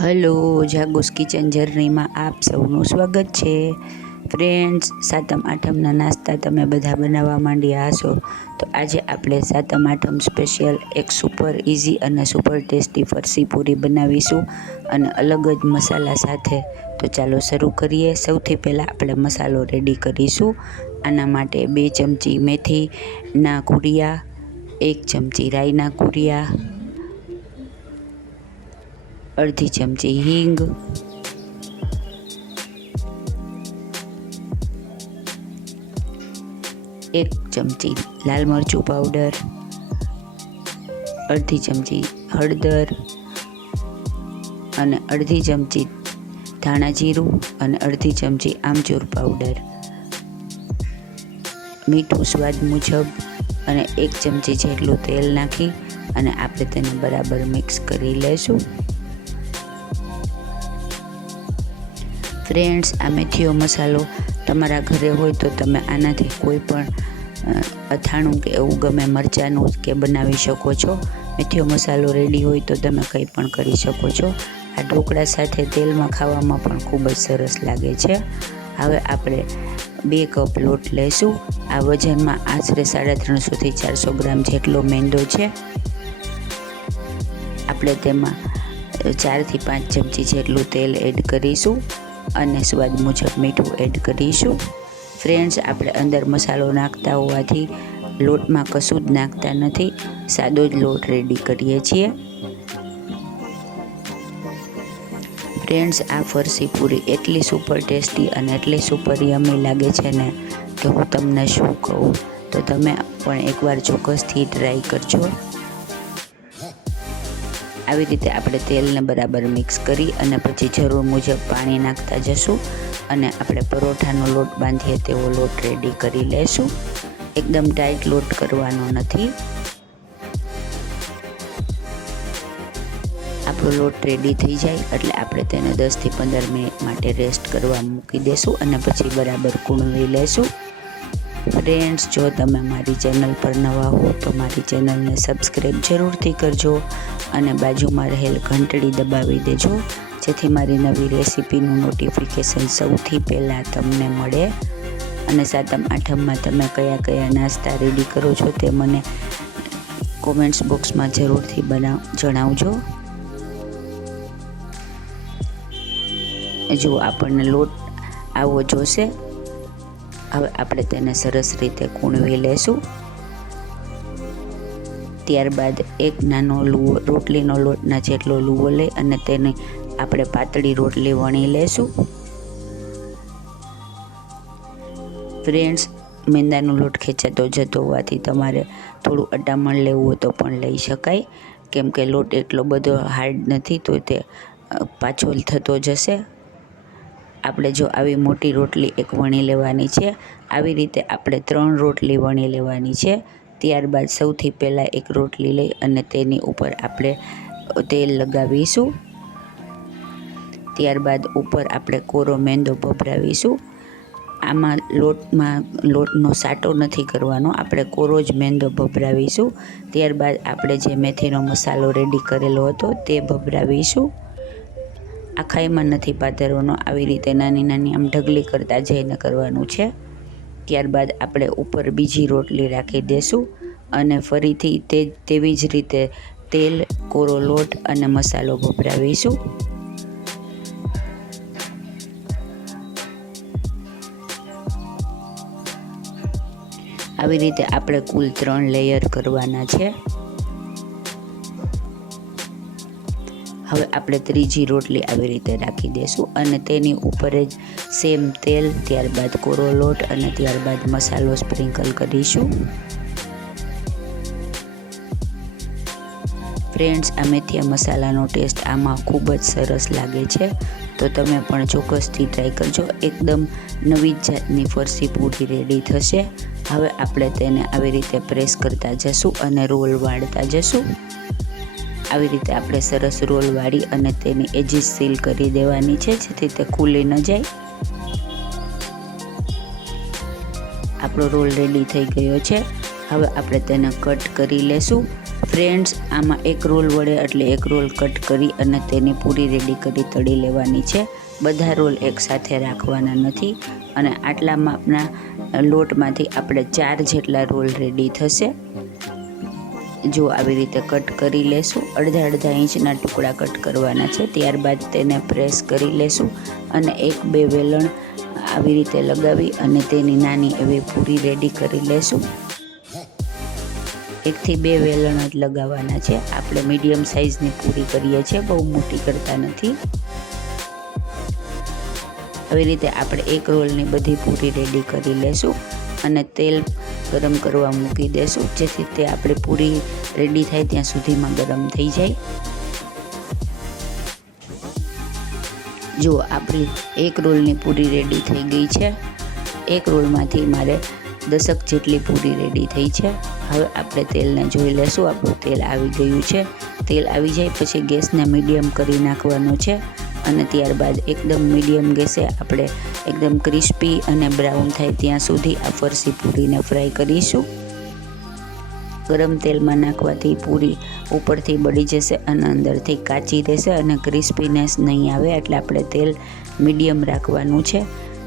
Hello, જાગોસ kitchen જર્નીમાં આપ સૌનું સ્વાગત છે. ફ્રેન્ડ્સ, સાતમ આઠમના નાસ્તા તમે બધા બનાવવા માંડ્યા હશો. તો આજે આપણે સાતમ આઠમ સ્પેશિયલ એક સુપર ઇઝી અને સુપર ટેસ્ટી ફરસી પૂરી બનાવીશું અને અલગ જ મસાલા સાથે. તો ચાલો શરૂ કરીએ. સૌથી પહેલાં આપણે મસાલો રેડી કરીશું. આના માટે બે ચમચી મેથીના કુરિયા એક ચમચી રાઈના કુરિયા અડધી ચમચી હિંગ. એક ચમચી લાલ મરચું પાવડર. અડધી ચમચી હળદર. અને અડધી ચમચી ધાણા જીરું અને અડધી ચમચી આમચૂર પાવડર. મીઠું સ્વાદ મુજબ અને એક ચમચી જેટલું તેલ નાખી અને આપણે તેને બરાબર મિક્સ કરી લઈશું ફ્રેન્ડ્સ આ મેથીઓ મસાલો તમારા ઘરે હોય તો તમે આનાથી કોઈ પણ અથાણું કે એવું ગમે, મરચાંનું કે બનાવી શકો છો. મેથીઓ મસાલો રેડી હોય તો તમે કંઈ પણ કરી શકો છો. આ ઢોકળા સાથે તેલમાં ખાવામાં પણ ખૂબ જ સરસ લાગે છે. હવે આપણે બે કપ લોટ લઈશું આ વજનમાં આશરે સાડા ત્રણસોથી ચારસો ગ્રામ જેટલો મેંદો છે. આપણે તેમાં ચારથી પાંચ ચમચી જેટલું તેલ એડ કરીશું. અને સ્વાદ મુજબ મીઠું એડ કરીશું. ફ્રેન્ડ્સ આપણે અંદર મસાલો નાખતા હોવાથી લોટમાં કશું જ નાખતા નથી. સાદો જ લોટ રેડી કરીએ છીએ. ફ્રેન્ડ્સ આ ફરસી પૂરી એટલી સુપર ટેસ્ટી અને એટલી સુપર યમી લાગે છે ને કે હું તમને શું કહું? તો તમે પણ એકવાર ચોક્કસથી ટ્રાય કરજો. આવી રીતે આપણે તેલને બરાબર મિક્સ કરી અને પછી જરૂર મુજબ પાણી નાખતા જશું અને આપણે પરોઠાનો લોટ બાંધીએ તેવો લોટ રેડી કરી લેશું. એકદમ ટાઈટ લોટ કરવાનો નથી. આપણો લોટ રેડી થઈ જાય એટલે આપણે તેને દસથી પંદર મિનિટ માટે રેસ્ટ કરવા મૂકી દેશું અને પછી બરાબર કૂણવી લેશું. ફ્રેન્ડ્સ જો તમે મારી ચેનલ પર નવા હો તો મારી ચેનલને સબસ્ક્રાઈબ જરૂરથી કરજો. અને બાજુમાં રહેલ ઘંટડી દબાવી દેજો, જેથી મારી નવી રેસીપીનું નોટિફિકેશન સૌથી પહેલાં તમને મળે. અને સાતમ આઠમમાં તમે કયા કયા નાસ્તા રેડી કરો છો તે મને કોમેન્ટ્સ બોક્સમાં જરૂરથી બનાવ જણાવજો. જો આપણને લોટ આવો જોશે, હવે આપણે તેને સરસ રીતે કૂણવી લેશું. ત્યારબાદ એક નાનો લુવો, રોટલીનો લોટના જેટલો લુવો લઈ અને તેને આપણે પાતળી રોટલી વણી લેશું. ફ્રેન્ડ્સ, મેંદાનો લોટ ખેંચાતો જતો હોવાથી તમારે થોડું અડામણ લેવું હોય તો પણ લઈ શકાય. કેમ કે લોટ એટલો બધો હાર્ડ નથી તો તે પાછો થતો જશે. આપણે જો આવી મોટી રોટલી એક વણી લેવાની છે, આવી રીતે આપણે ત્રણ રોટલી વણી લેવાની છે. ત્યારબાદ સૌથી પહેલાં એક રોટલી લઈ અને તેની ઉપર આપણે તેલ લગાવીશું. ત્યારબાદ ઉપર આપણે કોરો મેંદો ભભરાવીશું. આમાં લોટમાં, લોટનો સાટો નથી કરવાનો, આપણે કોરો જ મેંદો ભભરાવીશું. ત્યારબાદ આપણે જે મેથીનો મસાલો રેડી કરેલો હતો તે ભભરાવીશું. આખાઈમાં નથી પાથરવાનો, આવી રીતે નાની નાની આમ ઢગલી કરતાં જઈને કરવાનું છે. ત્યારબાદ આપણે ઉપર બીજી રોટલી રાખી દેશું અને ફરીથી તે તેવી જ રીતે તેલ, કોરો લોટ અને મસાલો ભભરાવીશું આવી રીતે આપણે કુલ ત્રણ લેયર કરવાના છે. હવે આપણે ત્રીજી રોટલી આવી રીતે રાખી દઈશું અને તેની ઉપર જ સેમ તેલ, ત્યારબાદ કોરો લોટ અને ત્યારબાદ મસાલો સ્પ્રિંકલ કરીશું. ફ્રેન્ડ્સ, આ મેથીયા મસાલાનો ટેસ્ટ આમાં ખૂબ જ સરસ લાગે છે. તો તમે પણ ચોક્કસથી ટ્રાય કરજો. એકદમ નવી જાતની ફરસી પૂરી રેડી થશે. હવે આપણે તેને આવી રીતે પ્રેસ કરતા જશું અને રોલ વાળતા જશું. આવી રીતે આપણે સરસ રોલ વાળી અને તેની એજીસ સીલ કરી દેવાની છે, જેથી તે ખુલી ન જાય. આપણો રોલ રેડી થઈ ગયો છે. હવે આપણે તેને કટ કરી લેશું. ફ્રેન્ડ્સ, આમાં એક રોલ વડે એટલે એક રોલ કટ કરી અને તેને પૂરી રેડી કરી તળી લેવાની છે. બધા રોલ એકસાથે રાખવાના નથી અને આટલા માપના લોટમાંથી આપણે ચાર જેટલા રોલ રેડી થશે. જો આવી રીતે કટ કરી લેશું. અડધા અડધા ઇંચના ટુકડા કટ કરવાના છે. ત્યારબાદ તેને પ્રેસ કરી લેશું અને એક બે વેલણ આવી રીતે લગાવી અને તેની નાની એવી પૂરી રેડી કરી લેશું. એકથી બે વેલણ જ લગાવવાના છે. આપણે મીડિયમ સાઇઝની પૂરી કરીએ છીએ. બહુ મોટી કરતા નથી. આવી રીતે આપણે એક રોલની બધી પૂરી રેડી કરી લેશું અને તેલ ગરમ કરવા મૂકી દેશું. જેથી તે આપણે પૂરી રેડી થાય ત્યાં સુધીમાં ગરમ થઈ જાય. જો આપણી એક રોલની પૂરી રેડી થઈ ગઈ છે. એક રોલમાંથી મારે દશક જેટલી પૂરી રેડી થઈ છે. હવે આપણે તેલને જોઈ લેશું. આપણું તેલ આવી ગયું છે. તેલ આવી જાય પછી ગેસને મીડિયમ કરી નાખવાનો છે. અને ત્યારબાદ એકદમ મીડિયમ ગેસે આપણે એકદમ ક્રિસ્પી અને બ્રાઉન થાય ત્યાં સુધી આ ફરસી પૂરીને ફ્રાય કરીશું. ગરમ તેલમાં નાખવાથી પૂરી ઉપરથી બળી જશે અને અંદરથી કાચી રહેશે અને ક્રિસ્પીનેસ નહીં આવે એટલે આપણે તેલ મીડિયમ રાખવાનું છે.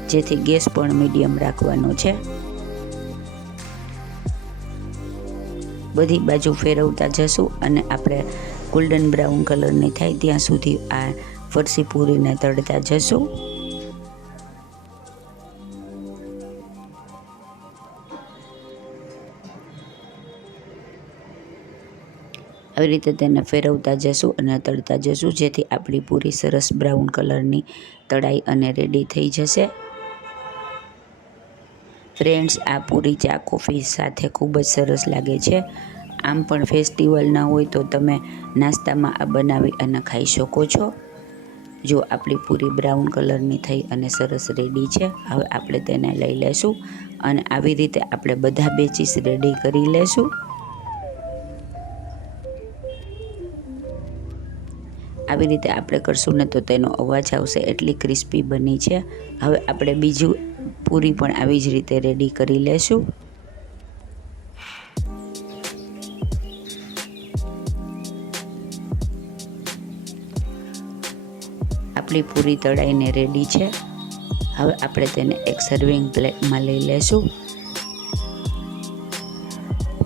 જેથી ગેસ પણ મીડિયમ રાખવાનો છે. બધી બાજુ ફેરવતા જશું અને આપણે ગોલ્ડન બ્રાઉન કલરની થાય ત્યાં સુધી આ ફરસી પૂરીને તળતા જશું. આવી રીતે તેને ફેરવતા જશું અને તળતા જશું, જેથી આપણી પૂરી સરસ બ્રાઉન કલરની તળાઈ અને રેડી થઈ જશે. ફ્રેન્ડ્સ, આ પૂરી ચા કોફી સાથે ખૂબ જ સરસ લાગે છે. આમ પણ ફેસ્ટિવલ ના હોય તો તમે નાસ્તામાં આ બનાવી અને ખાઈ શકો છો. જો આપણી પૂરી બ્રાઉન કલરની થઈ અને સરસ રેડી છે, હવે આપણે તેને લઈ લેશું અને આવી રીતે આપણે બધા બેચીસ રેડી કરી લેશું. આવી રીતે આપણે કરશું ને તો તેનો અવાજ આવશે એટલી ક્રિસ્પી બની છે. હવે આપણે બીજું પૂરી પણ આવી જ રીતે રેડી કરી લેશું. આપણી પૂરી તળાઈને રેડી છે. હવે આપણે તેને એક સર્વિંગ પ્લેટમાં લઈ લેશું.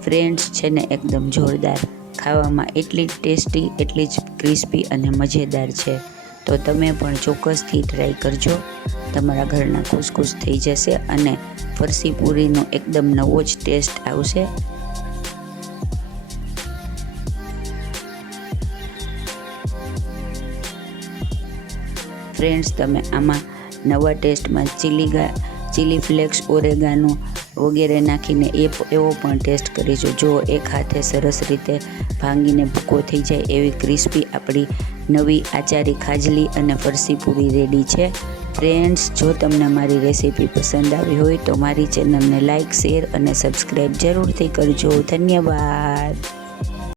ફ્રેન્ડ્સ છે ને એકદમ જોરદાર. ખાવામાં એટલી ટેસ્ટી, એટલી જ ક્રિસ્પી અને મજેદાર છે. તો તમે પણ ચોક્કસથી ટ્રાય કરજો. તમારા ઘરના ખુશખુશ થઈ જશે અને ફરસી પૂરીનો એકદમ નવો જ ટેસ્ટ આવશે. ફ્રેન્ડ્સ તમે આમાં નવા ટેસ્ટમાં ચીલી ચીલી ફ્લેક્સ ઓરેગાનો વગેરે નાખીને એ એવો પણ ટેસ્ટ કરીશું. જો એક હાથે સરસ રીતે ભાંગીને ભૂકો થઈ જાય એવી ક્રિસ્પી આપણી નવી આચારી ખાજલી અને ફરસી પૂરી રેડી છે. ફ્રેન્ડ્સ જો તમને મારી રેસીપી પસંદ આવી હોય તો મારી ચેનલને લાઇક શેર અને સબસ્ક્રાઈબ જરૂરથી કરજો. ધન્યવાદ.